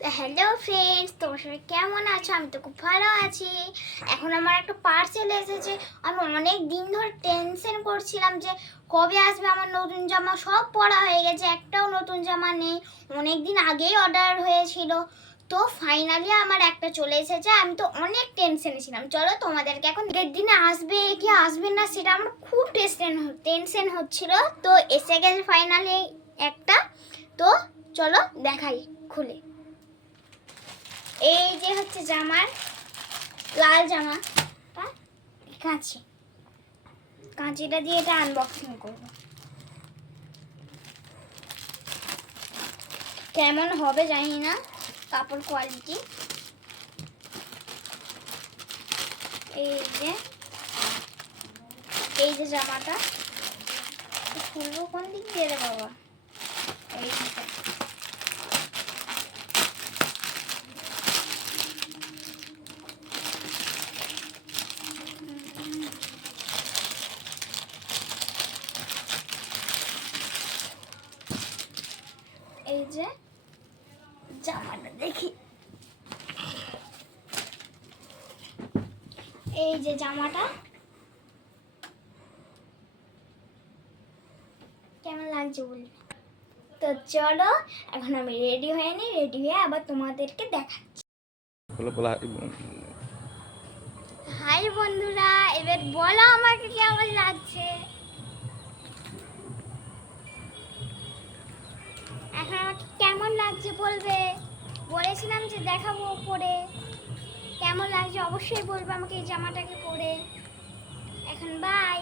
তো hello friends, তোমার সবাই কেমন আছো? আমি তো খুব ভালো আছি। এখন আমার একটা পার্সেল এসেছে। আমি অনেক দিন ধরে টেনশন করছিলাম যে কবে আসবে আমার নতুন জামা। সব পরা হয়ে গেছে, একটাও নতুন জামা নেই। অনেক দিন আগেই অর্ডার হয়েছিল, তো ফাইনালি আমার একটা চলে এসেছে। আমি তো অনেক টেনশনে ছিলাম। চলো তোমাদেরকে এখন আগের দিনে আসবে কি আসবে না সেটা আমার খুব টেনশন হচ্ছিল। তো এসে গেছে ফাইনালি একটা। তো চলো দেখাই খুলে। এই যে হচ্ছে জামার লাল জামা, কাঁচিটা দিয়ে এটা আনবক্সিং করব। কেমন হবে জানি না কাপড় কোয়ালিটি। এই যে জামাটা খুলবো কোন দিক দিয়ে রে বাবা? এই এই যে জামাটা দেখি, এই যে জামাটা কেমন লাগছে বলি। তো চলো এখন আমি রেডি হয়ে নিই, রেডি হয়ে আবার তোমাদেরকে দেখাচ্ছি। হাই বন্ধুরা, এবার বলো আমাকে কেমন লাগছে। এখন আমাকে কেমন লাগছে বলবে। বলেছিলাম যে দেখাবো পরে, কেমন লাগছে অবশ্যই বলবে আমাকে এই জামাটাকে পরে। এখন বাই।